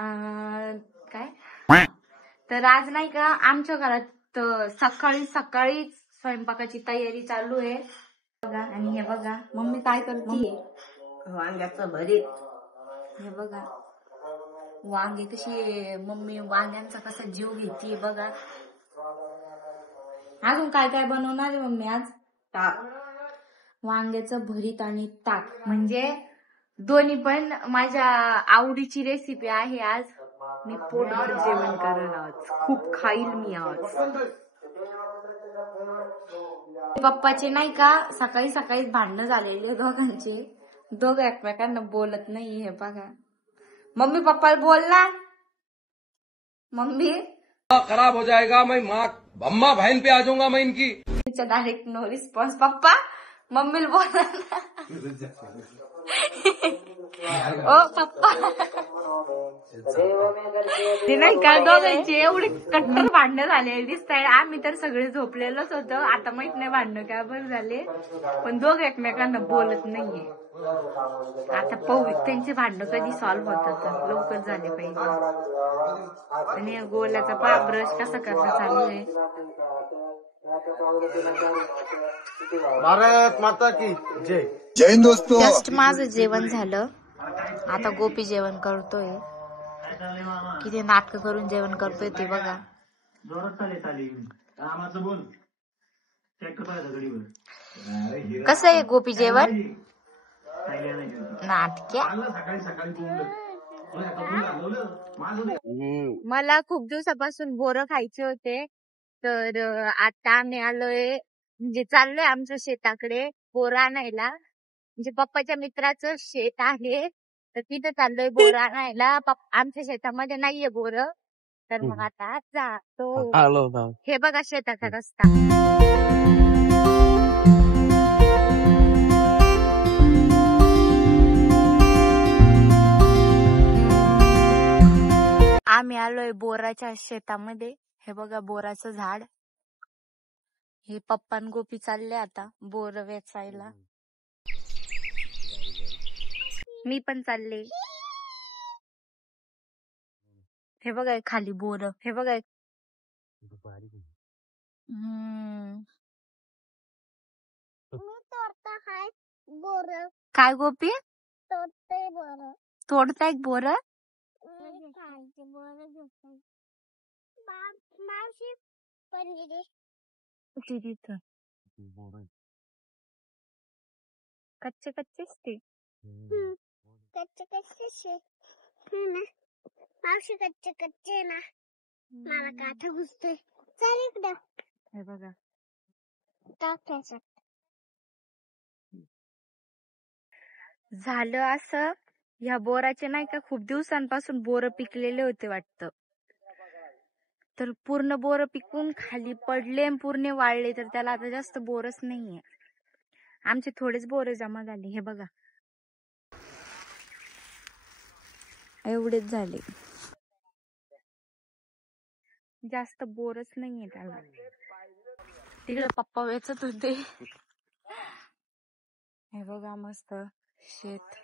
काय तर आज नाही का आमच्या घरात सकाळी सकाळीच स्वयंपाकाची तयारी चालू आहे बघा. आणि हे बघा मम्मी काय करते, वांग्याचं भरीत. हे बघा वांगे कशी मम्मी वांग्यांचा कसा जीव घेते बघा. अजून काय काय बनवणार आहे मम्मी आज? ताक, वांग्याचं भरीत आणि ताक, म्हणजे दोन्ही पण माझ्या आवडीची रेसिपी आहे. आज मी पोटभर जेवण करेन, आज खूप खाईल मी आज. पप्पाचे नाही का सकाळी सकाळीच भांडणं झालेले दोघांचे, दोघं एकमेकांना बोलत नाही. हे बघा मम्मी पप्पाला बोल ना. मम्मी खराब हो जाएगा, मैं माँ अम्मा बहन पे आ जाऊंगा मैं इनकी. Direct no response. पप्पा मम्मीला बोला ना. ओ पप्पा ते नाही का दोघांचे एवढे कट्टर भांडणं झाले दिसत आहे. आम्ही तर सगळे झोपलेलोच होतो. आता माहित नाही भांडणं काय बरं झाले, पण दोघं एकमेकांना बोलत नाहीये. आता पाहू त्यांचे भांडणं कधी सॉल्व्ह होतात, तर लवकर झाले पाहिजे. आणि गोल्याचा पा ब्रश कसा करणं चालू आहे. भारत माता की जय. जय हिंद दोस्तों. जस्ट माझं जेवण झालं, आता गोपी जेवण करतोय. किती नाटक करून जेवण करतोय ते बघा. कसं आहे गोपी जेवण? नाटक्या. मला खूप दिवसापासून बोरं खायचे होते, तर आता आम्ही आलोय, म्हणजे चाललोय आमच्या शेताकडे बोरं आणायला. म्हणजे पप्पाच्या मित्राचं शेत आहे, तर तिथं चाललोय बोरं आणायला. आमच्या शेतामध्ये नाहीये बोरं, तर मग आता जातो. हे बघा शेताचा रस्ता. आम्ही आलोय बोराच्या शेतामध्ये. हे बघा बोराचं झाड. हे पप्पा आणि गोपी चालले आता बोर वेचायला. मी पण चालले. हे बघा खाली बोर. हे बघा. काय गोपी तोडताय बोर? कच्चे कच्चेच ते. कच्चे कच्चे मावशी कच्चे कच्चे ना, मला काटा घुसतोय. चल इकडं. हे बघा टाकायचं झालं असं. ह्या बोराचे नाही का खूप दिवसांपासून बोर पिकलेले होते वाटतं, तर पूर्ण बोर पिकून खाली पडले, पूर्ण वाळले, तर त्याला आता जास्त बोरच नाहीये. आमचे थोडेच बोर जमा झाले. हे बघा एवढेच झाले, जास्त बोरच नाहीये त्याला. तिकडे पप्पा वेचत होते. हे बघा मस्त शेत.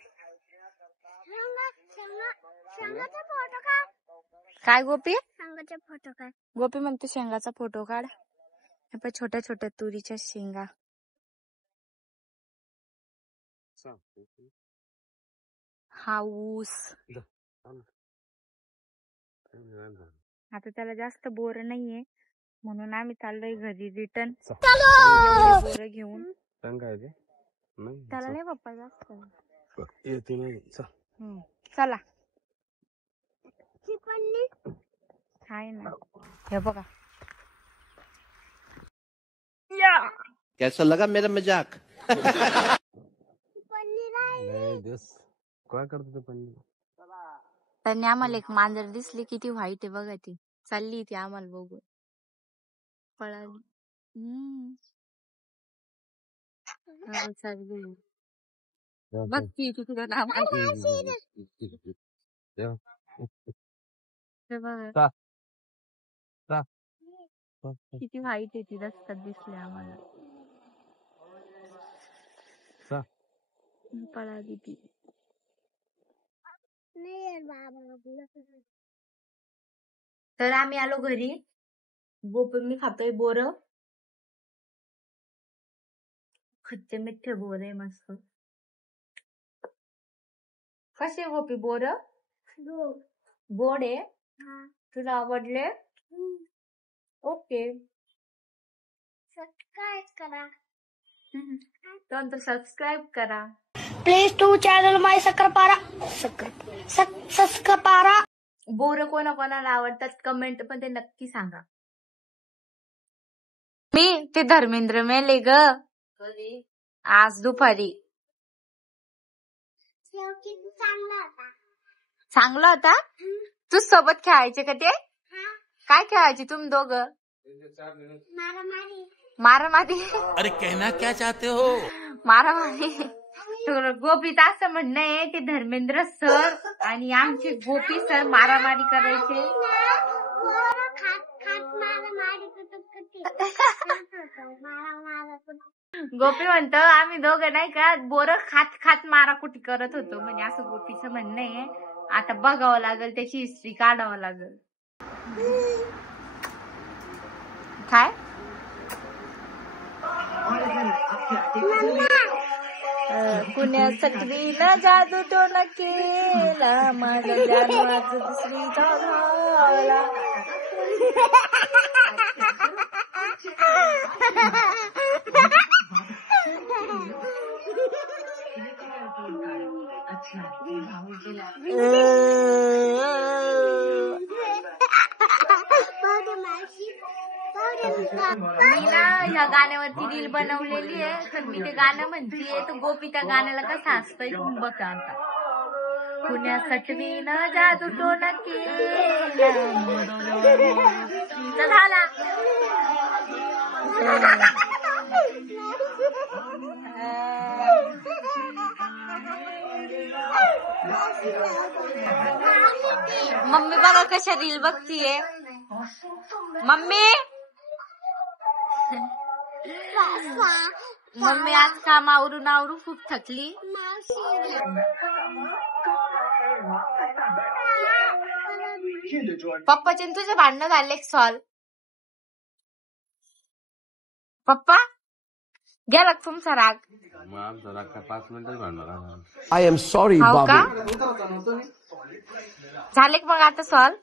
शेंगाचा फोटो काढ. काय गोपी? शेंगाचा फोटो काढ. गोपी म्हणते शेंगाचा फोटो काढ. हे पण छोट्या छोट्या तुरीच्या शेंगा. हा ऊस. आता त्याला जास्त बोर नाहीये, म्हणून आम्ही चाललोय घरी रिटर्न बोर घेऊन. त्याला नाही पप्पा जास्त चला. हाय ना. हे बघा कैसा लगा मेरा मजाक? काय करतो ते पण? त्यांनी आम्हाला एक मांजर दिसली, किती व्हाईट आहे बघा. ती चालली ती आम्हाला बघून पळाली. चालली बघ ती तिकडे किती व्हाईट आहे ती. रस्त्यात दिसली आम्हाला, पळाली ती. नाही बाबा. तर आम्ही आलो घरी. गोपी मी खातोय बोर. खच्चे मिठ्ठे बोर आहे मस्त. कसे गोपी बोर? गोड आहे. तुला आवडले? ओके. सबस्क्राईब करा. तर सबस्क्राईब करा. प्लीज टू चॅनल माय सकरपारा. सकरपारा. बोर कोणाकोणाला आवडतात कमेंट मध्ये नक्की सांगा. मी ते धर्मेंद्र मेले ग आज दुपारी. चांगला होता. चांगला होता. तू सोबत खेळायचे का ते? काय खेळायचे तुम्ही दोघं? मारामारी. अरे कहना क्या चाहते हो? मारामारी. तर गोपीचं असं म्हणणं आहे ते धर्मेंद्र सर आणि आमचे गोपी सर मारामारी करायचे. गोपी म्हणतो आम्ही दोघं नाही का बोर खात खात माराकुटी करत होतो. म्हणजे असं गोपीचं म्हणणं आहे. आता बघावं लागेल त्याची हिस्ट्री काढावं लागेल. काय कुण्यासाठी न जादू तो न केला माझा जन्माच दुसरीचा झाला. मी ना ह्या गाण्यावरती रील बनवलेली आहे. तर मी ते गाणं म्हणतीये तर गोपी त्या गाण्याला कसं असतंय तुम्ही बघा आता. पुण्यासाठी न जादू तो न केला झाला. मम्मी बघा कशा रील बघतीये. मम्मी मम्मी आज काम आवरून आवरून खूप थकली. पप्पाचे तुझे भांडणं झाले सॉल्व. पप्पा गेला तुमचा राग? पाच मिनिटच भांडणार. I am sorry, हो का? बाबू. झाले मग आता सॉल्व?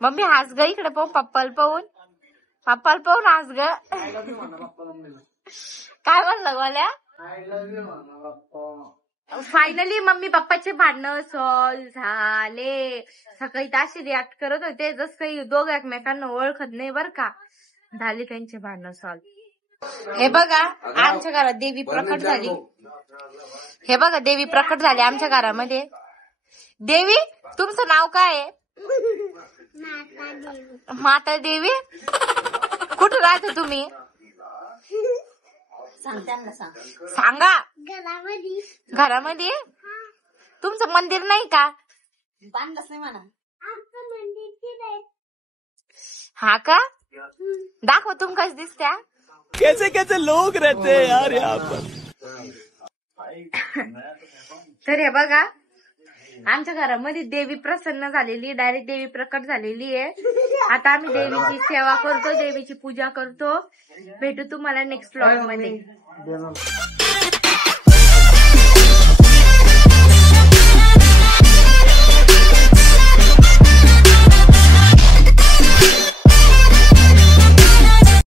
मम्मी हस ग इकडे पाहून पप्पाला पाहून. पप्पाला पाहून हस ग. काय म्हणलं गोल्या? फायनली मम्मी पप्पाचे भांडणं सॉल्व झाले. सकाळी ताशी रिॲक्ट करत होते जस काही दोघं एकमेकांना ओळखत नाही बर का. झाले त्यांचे भांडणं सॉल्व. हे बघा आमच्या घरात देवी प्रकट झाली. हे बघा देवी प्रकट झाली आमच्या घरामध्ये. देवी तुमचं नाव काय आहे? माता देवी. कुठं राहता तुम्ही? सांगा. घरामध्ये. तुमचं मंदिर नाही का? बांधलंच नाही म्हणा. हा का? दाखव तुम कस दिसत्या. कैसे कैसे लोग रहते हैं यार यहाँ पर. तर हे बघा आमच्या घरामध्ये देवी प्रसन्न झालेली. डायरेक्ट देवी प्रकट झालेली आहे. आता आम्ही देवीची सेवा करतो. देवीची पूजा करतो. भेटू तुम्हाला नेक्स्ट व्लॉग मध्ये.